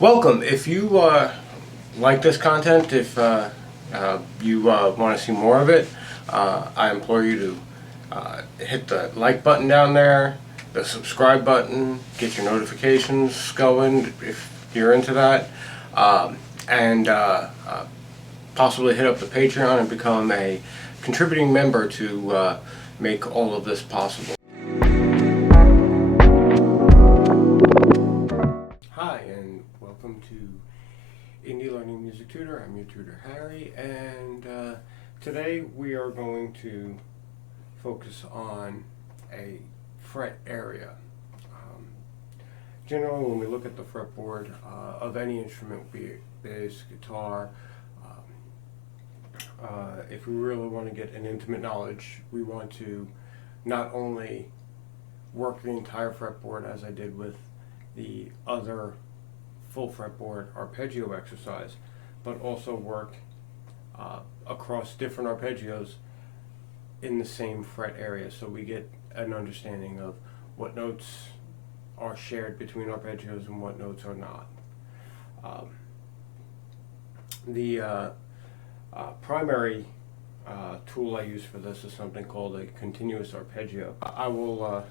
Welcome. If you like this content, if you want to see more of it, I implore you to hit the like button down there, the subscribe button, get your notifications going if you're into that, and possibly hit up the Patreon and become a contributing member to make all of this possible. Hi, and welcome to Indie Learning Music Tutor. I'm your tutor, Harry, and today we are going to focus on a fret area. Generally, when we look at the fretboard of any instrument, be it bass, guitar, if we really want to get an intimate knowledge, we want to not only work the entire fretboard as I did with the other full fretboard arpeggio exercise, but also work across different arpeggios in the same fret area, so we get an understanding of what notes are shared between arpeggios and what notes are not. The primary tool I use for this is something called a continuous arpeggio. I will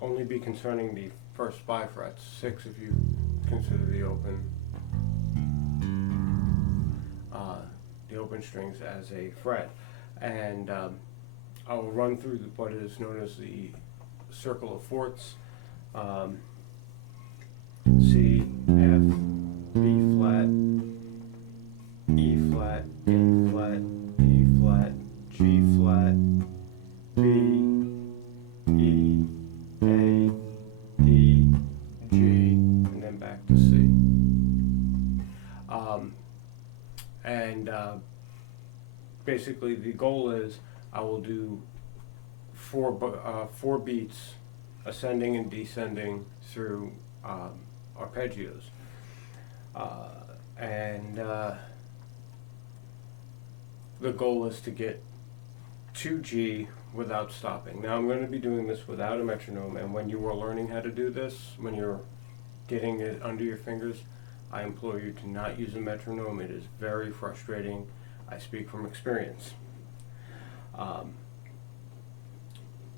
only be concerning the first 5 frets, 6 if you consider the open strings as a fret, and I will run through what is known as the circle of fourths: C, F, B flat, E flat, A flat, D flat, G flat, B, E, A, D, G, and then back to C. Basically the goal is I will do 4 beats ascending and descending through arpeggios. The goal is to get to G without stopping. Now I'm going to be doing this without a metronome, and when you are learning how to do this, when you're getting it under your fingers, I implore you to not use a metronome. It is very frustrating. I speak from experience.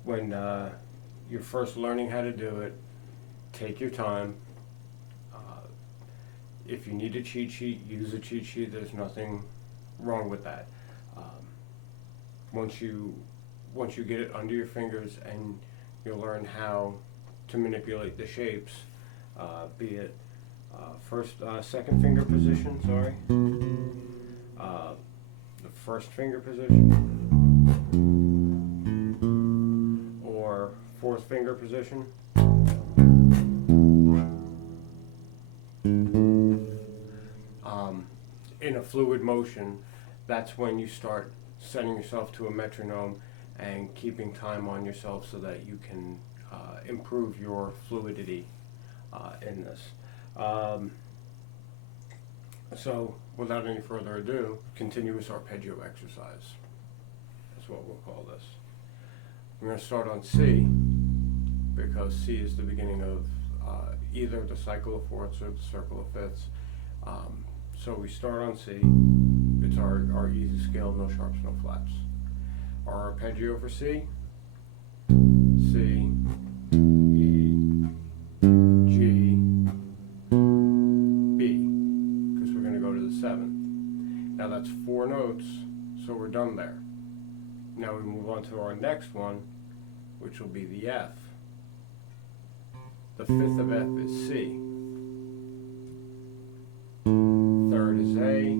When you're first learning how to do it, take your time. If you need a cheat sheet, use a cheat sheet. There's nothing wrong with that. Once you get it under your fingers and you'll learn how to manipulate the shapes, be it second finger position, the first finger position, or fourth finger position. In a fluid motion, that's when you start setting yourself to a metronome and keeping time on yourself so that you can improve your fluidity in this. So without any further ado, continuous arpeggio exercise. That's what we'll call this. We're going to start on C, because C is the beginning of either the cycle of fourths or the circle of fifths. So we start on C. It's our easy scale, no sharps, no flats. Our arpeggio for C, C, E, G, B, because we're going to go to the 7th. Now that's 4 notes, so we're done there. Now we move on to our next one, which will be the F. The 5th of F is C. 3rd is A,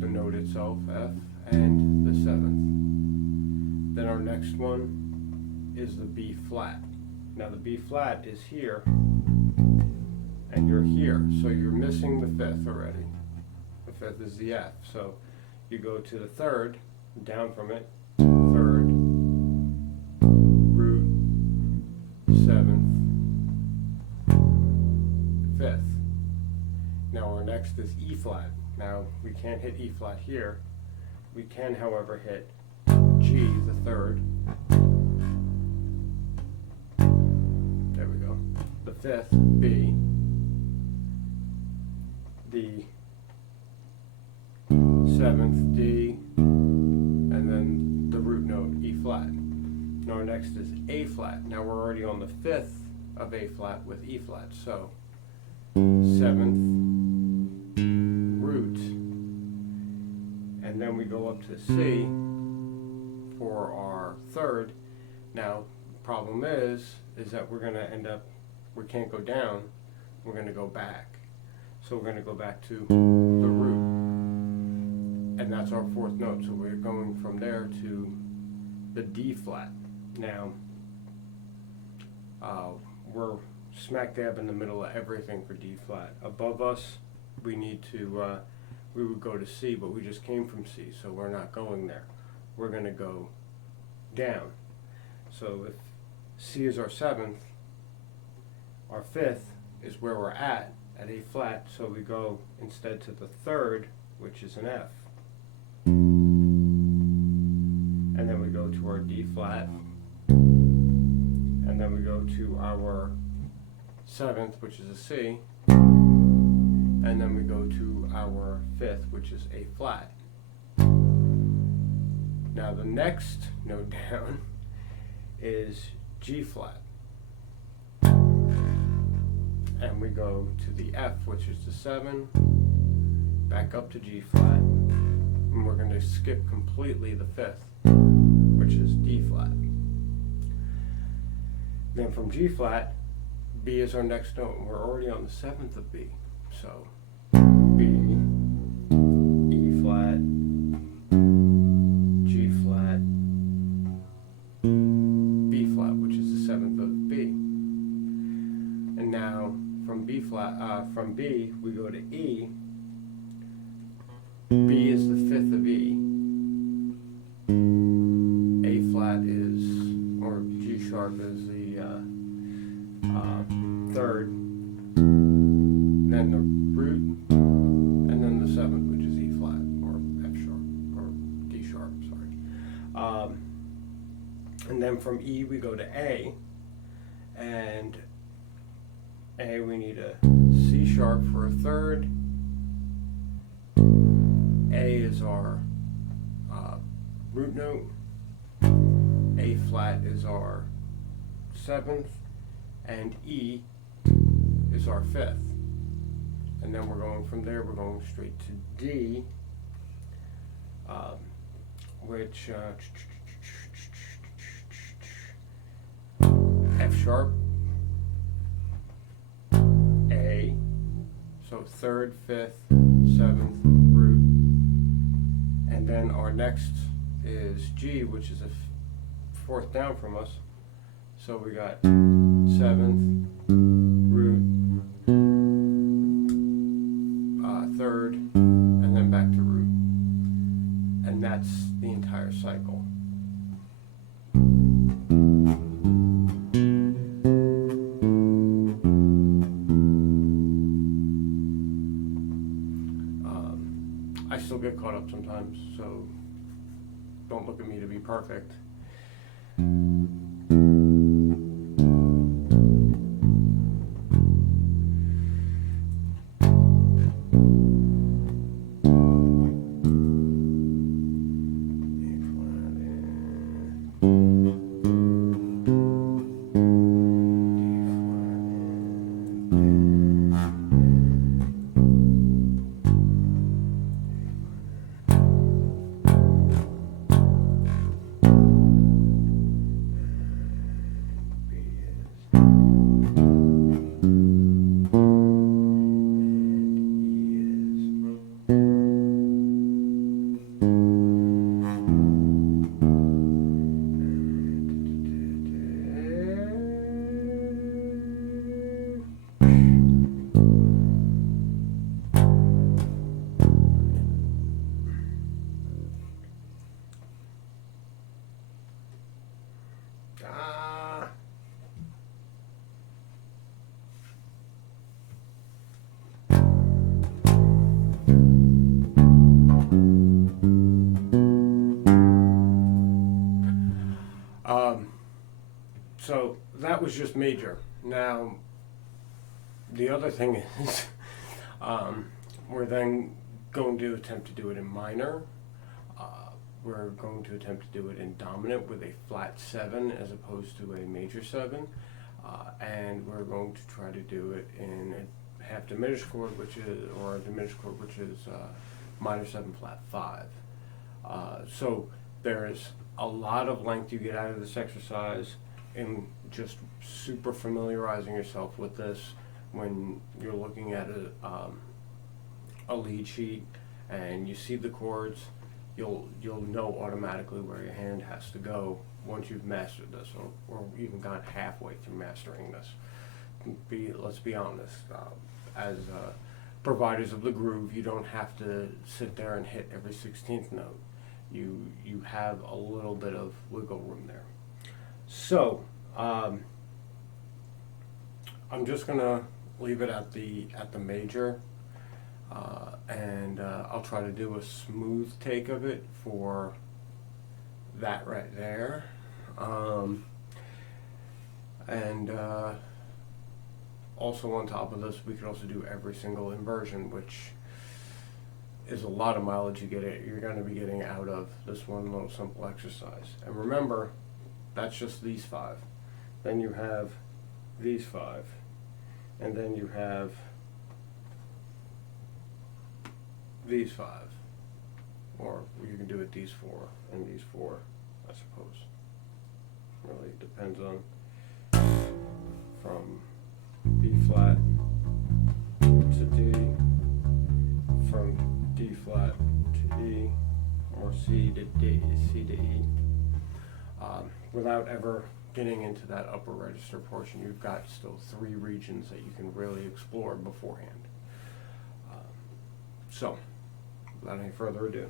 the note itself, F, and the 7th. Then our next one is the B flat. Now the B flat is here, and you're here, so you're missing the 5th already. The 5th is the F, so you go to the 3rd, down from it, 3rd, root, 7th, 5th. Now our next is E flat. Now we can't hit E flat here. We can, however, hit G, the 3rd. There we go. fifth, B, the seventh, D, and then the root note, E flat. Now our next is A flat. Now we're already on the fifth of A flat with E flat. So seventh, root, and then we go up to C for our third. Now the problem is that we're going to end up, we can't go down, we're going to go back. So we're going to go back to the root, and that's our fourth note. So we're going from there to the D flat. Now we're smack dab in the middle of everything for D flat. Above us, we need to, we would go to C, but we just came from C, so we're not going there. We're going to go down. So if C is our seventh, our fifth is where we're at A flat, so we go instead to the third, which is an F. And then we go to our D flat, and then we go to our seventh, which is a C, and then we go to our fifth, which is A flat. Now the next note down is G flat, and we go to the F, which is the 7, back up to G flat, and we're going to skip completely the fifth, which is D flat. Then from G flat, B is our next note, and we're already on the seventh of B. So B, E flat, G flat, B flat, which is the seventh of B. And now from B flat, from B we go to E. B is the fifth of E. A flat is, or G sharp is the third, then the root, and then the seventh, which is E flat, or F sharp, or D sharp, sorry. And then from E we go to A, and A we need a C sharp for a third. A is our root note, A flat is our seventh, and E is our fifth. And then we're going from there, we're going straight to D, which F sharp, A, so third, fifth, seventh, root, and then our next is G, which is a fourth down from us. So we got seventh, root, third, and then back to root. And that's the entire cycle. I still get caught up sometimes, so don't look at me to be perfect. So that was just major. Now, The other thing is, we're then going to attempt to do it in minor. We're going to attempt to do it in dominant with a flat 7 as opposed to a major 7. And we're going to try to do it in a half diminished chord, or a diminished chord, which is minor 7 flat 5. So there's a lot of length you get out of this exercise in just super familiarizing yourself with this when you're looking at a lead sheet and you see the chords. You'll know automatically where your hand has to go once you've mastered this, or even gone halfway through mastering this. Let's be honest, as providers of the groove, you don't have to sit there and hit every 16th note. You have a little bit of wiggle room there. So I'm just gonna leave it at the major. And I'll try to do a smooth take of it for that right there. Also on top of this, we could also do every single inversion, which is a lot of mileage you're going to be getting out of this one little simple exercise. And remember, that's just these 5. Then you have these 5, and then you have these 5, or you can do it these 4 and these 4, I suppose. Really depends on from B flat to D, from D flat to E, or C to D, C to E. Without ever getting into that upper register portion, you've got still 3 regions that you can really explore beforehand. So, without any further ado.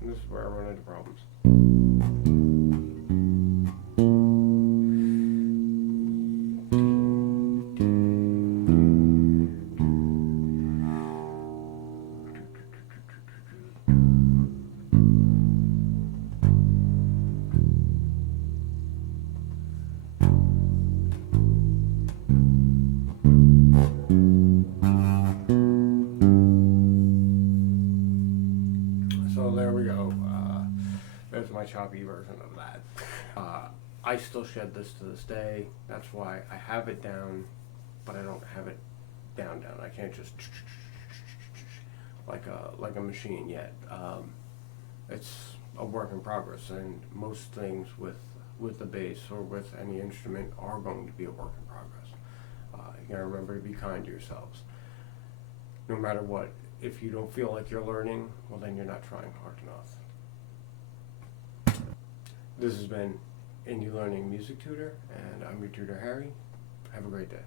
This is where I run into problems. So there we go. There's my choppy version of that. I still shed this to this day. That's why I have it down, but I don't have it down. I can't just like a machine yet. It's a work in progress, and most things with the bass or with any instrument are going to be a work in progress. You gotta remember to be kind to yourselves. No matter what, if you don't feel like you're learning, well then you're not trying hard enough. This has been Indie Learning Music Tutor, and I'm your tutor, Harry. Have a great day.